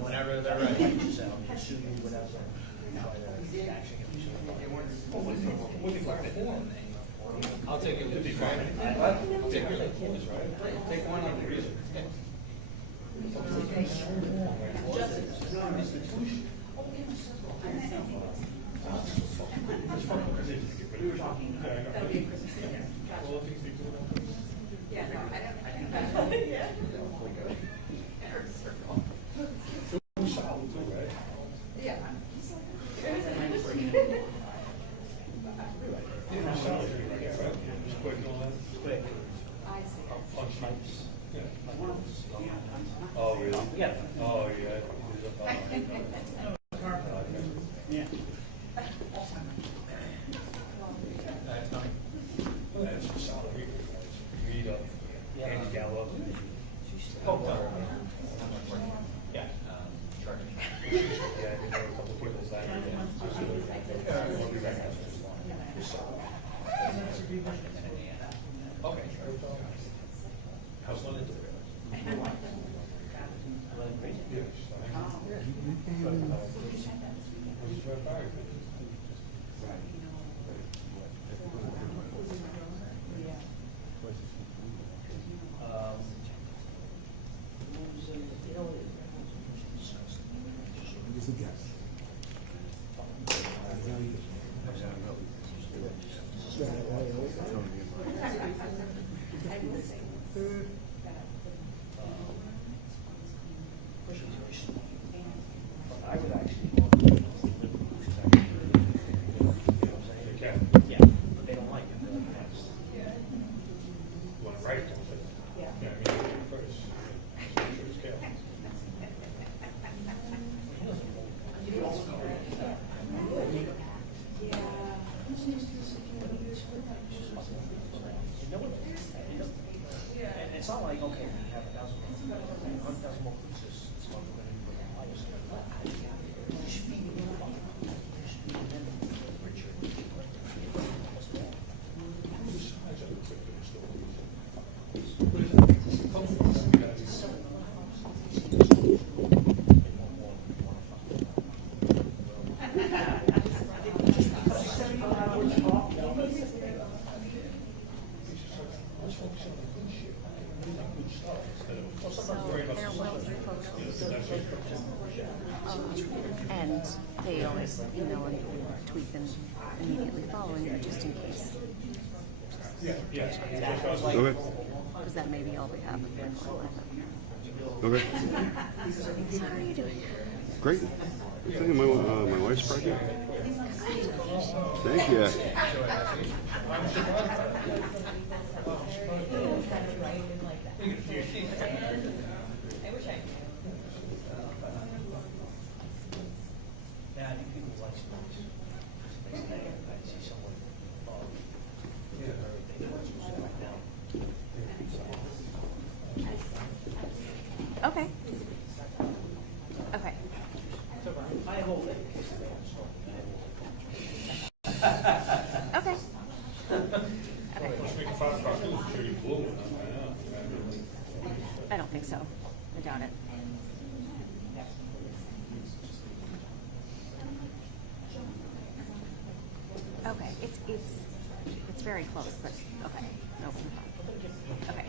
Whenever they're ready. I'll take it. Take one on the reason. Oh, really? Yeah. Oh, yeah. Yeah. That's solid. Read up. Andy Gallo. Oh, yeah. Yeah, I know a couple of people that. Okay. How's London doing? It's not like, okay, we have 1,000 more pieces. It's not going to be the highest. You should be and they always email and tweet them immediately following it, just in case. Okay. Because that may be all we have. Okay. So how are you doing? Great. I think my wife's pregnant. Thank you. Yeah, I think people like stories. I see someone Okay. Okay. I hope it. Okay. I don't think so. I doubt it. Okay, it's very close, but okay. Nope. Okay.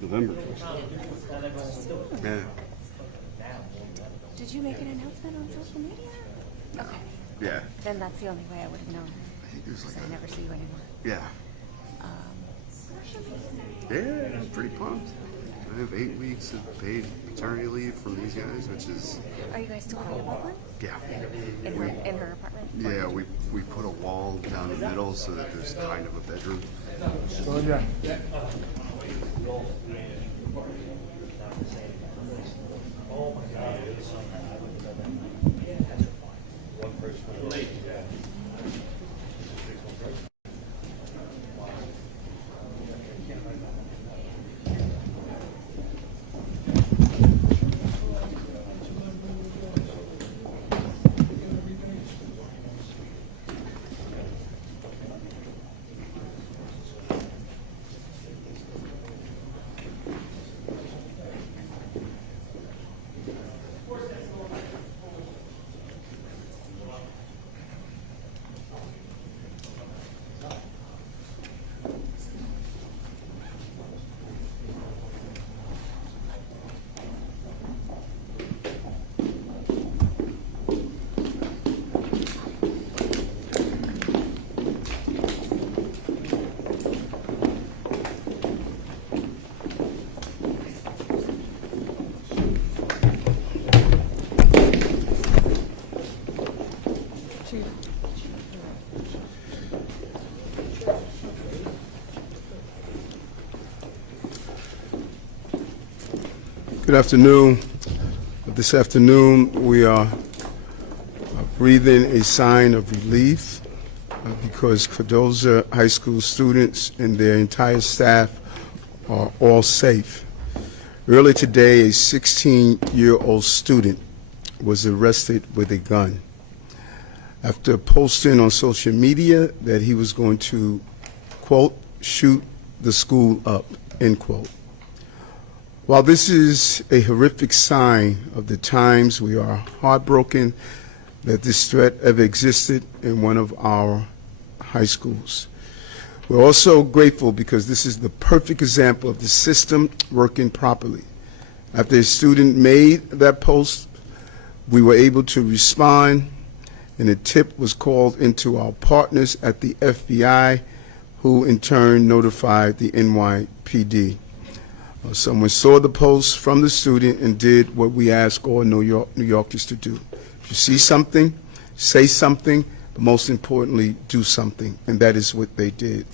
November. Yeah. Did you make an announcement on social media? Okay. Yeah. Then that's the only way I would have known. I think there's like I never see you anymore. yeah. Yeah, I'm pretty pumped. I have 8 weeks of paid paternity leave from these guys, which is Are you guys still in Brooklyn? yeah. In her apartment? Yeah, we put a wall down the middle so that there's kind of a bedroom. Good afternoon. This afternoon, we are breathing a sign of relief because Cardozo High School students and their entire staff are all safe. Earlier today, a 16-year-old student was arrested with a gun after posting on social media that he was going to, quote, shoot the school up, end quote. While this is a horrific sign of the times, we are heartbroken that this threat ever existed in one of our high schools. We're also grateful because this is the perfect example of the system working properly. After a student made that post, we were able to respond, and a tip was called into our partners at the FBI, who in turn notified the NYPD. Someone saw the post from the student and did what we ask all New Yorkers to do. If you see something, say something, but most importantly, do something, and that is what they did.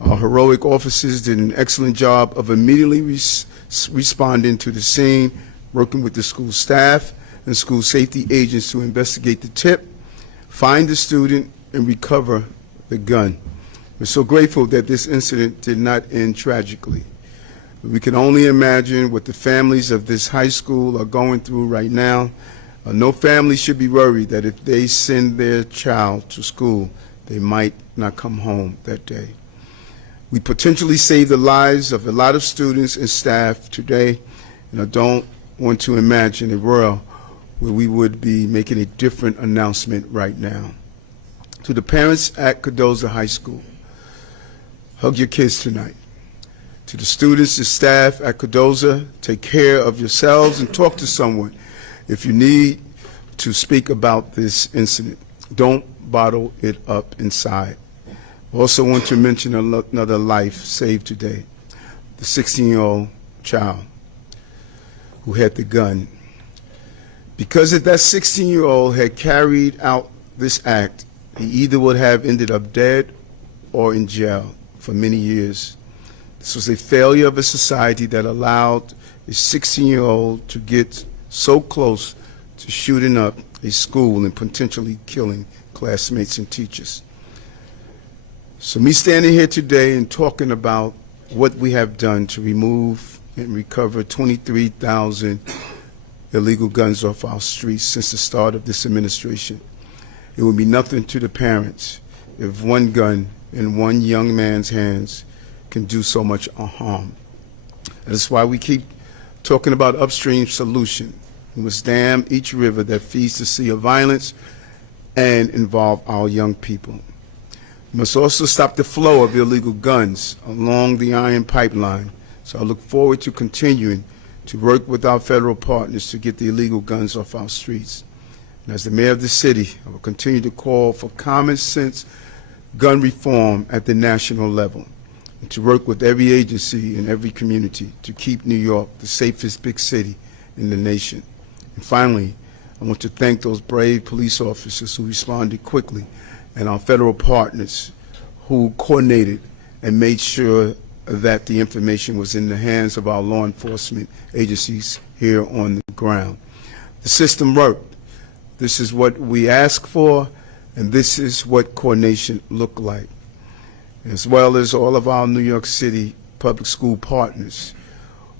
Our heroic officers did an excellent job of immediately responding to the scene, working with the school staff and school safety agents to investigate the tip, find the student, and recover the gun. We're so grateful that this incident did not end tragically. We can only imagine what the families of this high school are going through right now. No family should be worried that if they send their child to school, they might not come home that day. We potentially saved the lives of a lot of students and staff today, and I don't want to imagine a world where we would be making a different announcement right now. To the parents at Cardozo High School, hug your kids tonight. To the students and staff at Cardozo, take care of yourselves and talk to someone if you need to speak about this incident. Don't bottle it up inside. I also want to mention another life saved today, the 16-year-old child who had the gun. Because if that 16-year-old had carried out this act, he either would have ended up dead or in jail for many years. This was a failure of a society that allowed a 16-year-old to get so close to shooting up a school and potentially killing classmates and teachers. So me standing here today and talking about what we have done to remove and recover 23,000 illegal guns off our streets since the start of this administration, it would be nothing to the parents if one gun in one young man's hands can do so much harm. That's why we keep talking about upstream solution. We must dam each river that feeds the sea of violence and involve our young people. We must also stop the flow of illegal guns along the iron pipeline So I look forward to continuing to work with our federal partners to get the illegal guns off our streets. And as the mayor of the city, I will continue to call for common sense gun reform at the national level, and to work with every agency in every community to keep New York the safest big city in the nation. And finally, I want to thank those brave police officers who responded quickly and our federal partners who coordinated and made sure that the information was in the hands of our law enforcement agencies here on the ground. The system worked. This is what we asked for, and this is what coordination looked like, as well as all of our New York City public school partners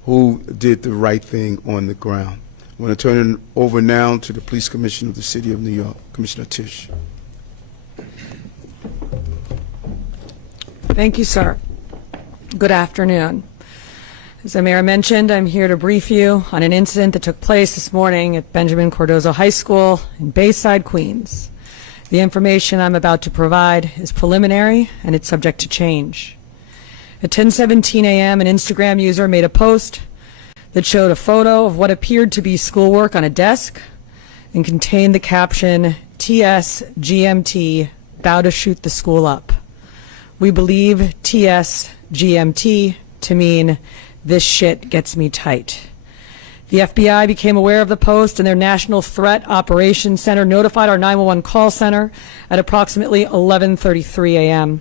who did the right thing on the ground. I want to turn it over now to the Police Commissioner of the City of New York, Commissioner Tisch. Thank you, sir. Good afternoon. As the mayor mentioned, I'm here to brief you on an incident that took place this morning at Benjamin Cardozo High School in Bayside, Queens. The information I'm about to provide is preliminary and it's subject to change. At 10:17 a.m., an Instagram user made a post that showed a photo of what appeared to be schoolwork on a desk and contained the caption, "TS GMT, bow to shoot the school up." We believe TS GMT to mean "this shit gets me tight." The FBI became aware of the post, and their National Threat Operations Center notified our 911 call center at approximately 11:33 a.m.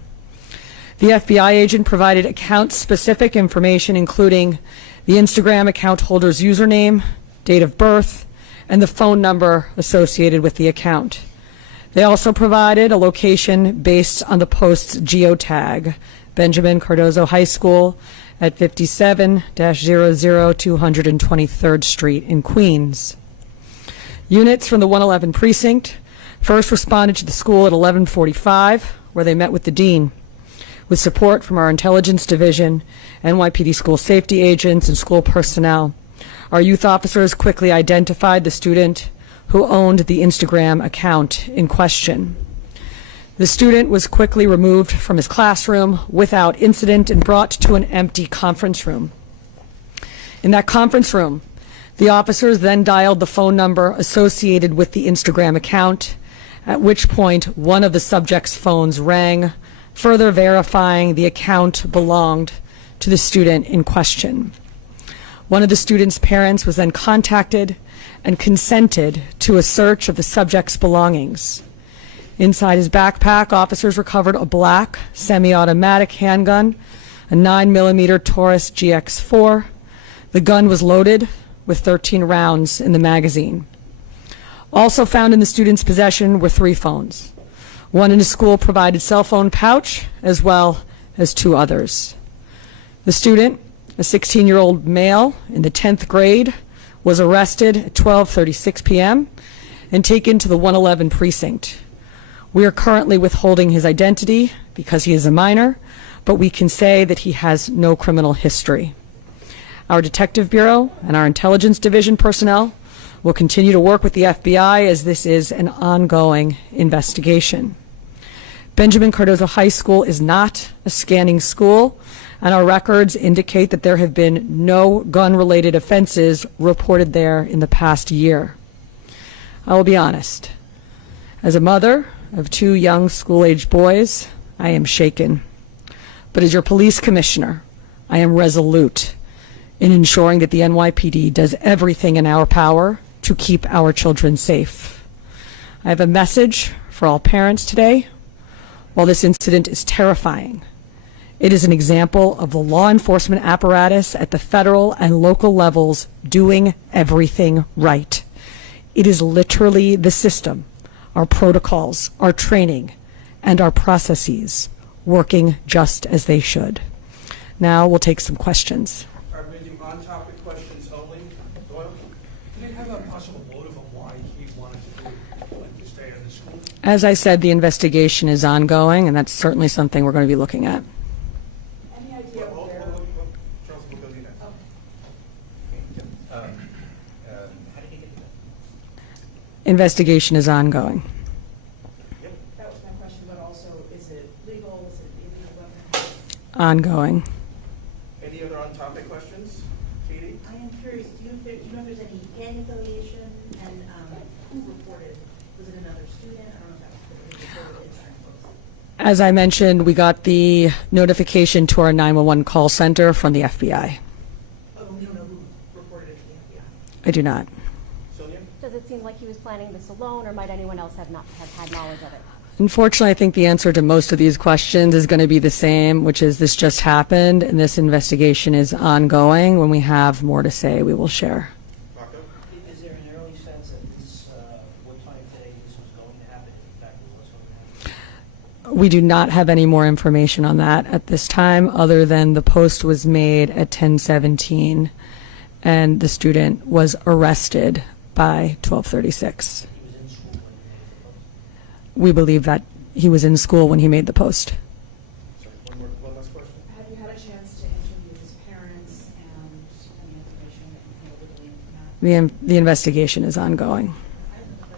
The FBI agent provided account-specific information, including the Instagram account holder's username, date of birth, and the phone number associated with the account. They also provided a location based on the post's geotag, Benjamin Cardozo High School at 57-00 Street in Queens. Units from the 111 precinct first responded to the school at 11:45, where they met with the dean. With support from our intelligence division, NYPD school safety agents, and school personnel, our youth officers quickly identified the student who owned the Instagram account in question. The student was quickly removed from his classroom without incident and brought to an empty conference room. In that conference room, the officers then dialed the phone number associated with the Instagram account, at which point one of the subject's phones rang, further verifying the account belonged to the student in question. One of the student's parents was then contacted and consented to a search of the subject's belongings. Inside his backpack, officers recovered a black semi-automatic handgun, a 9mm Taurus GX4. The gun was loaded with 13 rounds in the magazine. Also found in the student's possession were 3 phones. One in a school-provided cell phone pouch, as well as 2 others. The student, a 16-year-old male in the 10th grade, was arrested at 12:36 p.m. and taken to the 111 precinct. We are currently withholding his identity because he is a minor, but we can say that he has no criminal history. Our Detective Bureau and our Intelligence Division personnel will continue to work with the FBI as this is an ongoing investigation. Benjamin Cardozo High School is not a scanning school, and our records indicate that there have been no gun-related offenses reported there in the past year. I will be honest. As a mother of 2 young school-aged boys, I am shaken. But as your police commissioner, I am resolute in ensuring that the NYPD does everything in our power to keep our children safe. I have a message for all parents today. While this incident is terrifying, it is an example of the law enforcement apparatus at the federal and local levels doing everything right. It is literally the system, our protocols, our training, and our processes working just as they should. Now we'll take some questions. Are we doing on-topic questions only? Doyle? Do they have a possible motive of why he wanted to do it, like to stay in the school? As I said, the investigation is ongoing, and that's certainly something we're going to be looking at. Any idea where? Charles, we'll go to you next. How did he get to that? Investigation is ongoing. That was my question, but also, is it legal, is it illegal? Ongoing. Any other on-topic questions? NYPD? I am curious, do you know if there's any gang affiliation, and who reported? Was it another student? I don't know if that was reported inside folks. As I mentioned, we got the notification to our 911 call center from the FBI. Oh, we don't know who reported it to the FBI. I do not. Sonia? Does it seem like he was planning this alone, or might anyone else have had knowledge of it? Unfortunately, I think the answer to most of these questions is going to be the same, which is this just happened and this investigation is ongoing. When we have more to say, we will share. Marco? Is there an early sense that this, what time today this was going to happen, in fact it was going to happen? We do not have any more information on that at this time, other than the post was made at 10:17 and the student was arrested by 12:36. We believe that he was in school when he made the post. Sorry, one last question. Have you had a chance to interview his parents and any information that you can legally from that? The investigation is ongoing.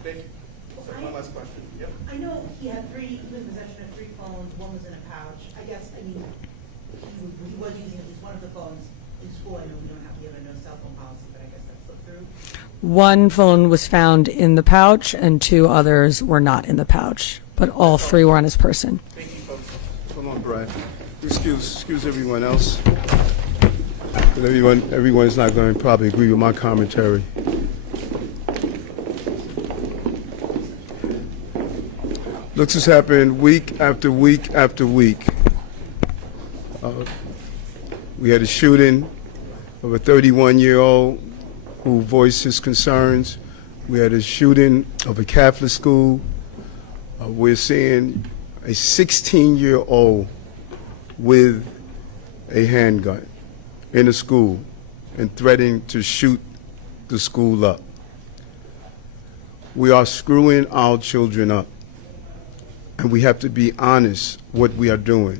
Sorry, one last question. Yep. I know he was in possession of 3 phones, one was in a pouch. I guess, I mean, he was using at least one of the phones in school. I know we have a no cell phone policy, but I guess that slipped through. One phone was found in the pouch and 2 others were not in the pouch, but all 3 were on his person. Thank you, folks. Come on, Brad. Excuse everyone else. But everyone's not going to probably agree with my commentary. Looks has happened week after week after week. We had a shooting of a 31-year-old who voiced his concerns. We had a shooting of a Catholic school. We're seeing a 16-year-old with a handgun in a school and threatening to shoot the school up. We are screwing our children up, and we have to be honest what we are doing.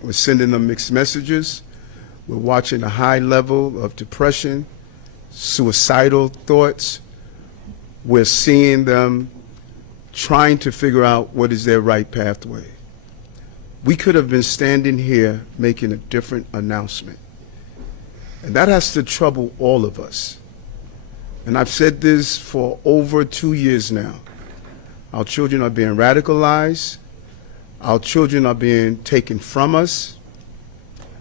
We're sending them mixed messages. We're watching a high level of depression, suicidal thoughts. We're seeing them trying to figure out what is their right pathway. We could have been standing here making a different announcement. And that has to trouble all of us. And I've said this for over 2 years now. Our children are being radicalized. Our children are being taken from us.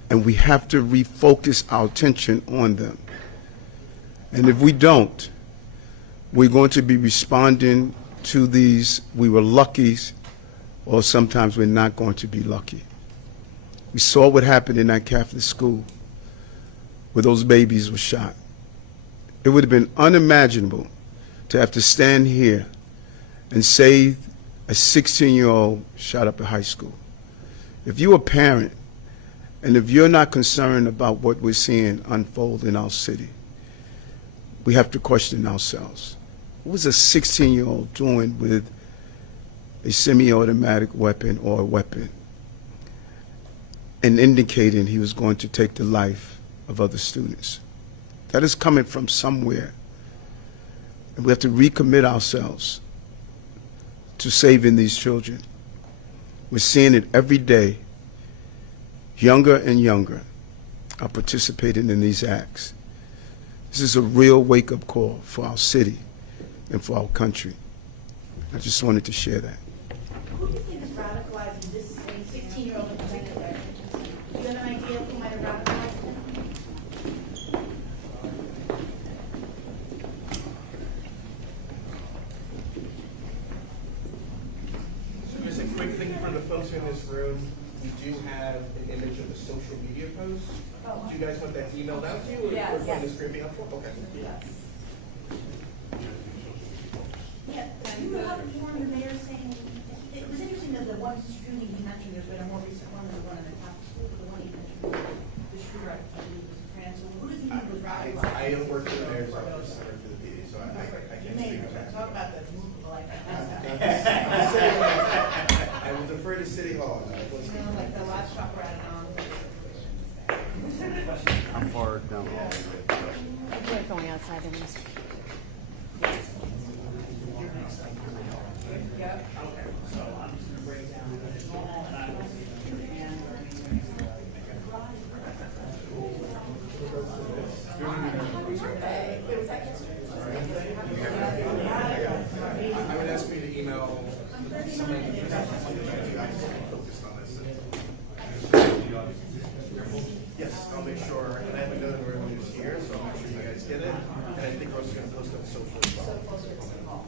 And we have to refocus our attention on them. And if we don't, we're going to be responding to these "we were lucky," or sometimes we're not going to be lucky. We saw what happened in that Catholic school where those babies were shot. It would have been unimaginable to have to stand here and say a 16-year-old shot up a high school. If you're a parent and if you're not concerned about what we're seeing unfold in our city, we have to question ourselves. What was a 16-year-old doing with a semi-automatic weapon or a weapon and indicating he was going to take the life of other students? That is coming from somewhere. And we have to recommit ourselves to saving these children. We're seeing it every day. Younger and younger are participating in these acts. This is a real wake-up call for our city and for our country. I just wanted to share that. Who do you think is radicalizing this 16-year-old in particular? Do you have an idea of who might have radicalized him? So just a quick thing for the folks in this room, we do have an image of a social media post. Do you guys want that emailed out to you, or Yes. on the screen be helpful? Okay. Yes. Yeah, do you have more in the mayor saying, it was interesting that the one shooting you mentioned, there's been a more recent one than the one in the Catholic school, but the one you mentioned, the shooter, I believe, was in France. So who does he think was radicalized? I don't work for the mayor's office center for the PD, so I can't speak on that. Talk about the movement like that. I will defer to City Hall. on that. You know, like the last shop we're at, How far down the hall? They're going outside and just. Yep. email some of the focused on this. Yes, I'll make sure, and I have a note of everyone who's here, so I'll make sure you guys get it. And I think we're also going to post it on social as well.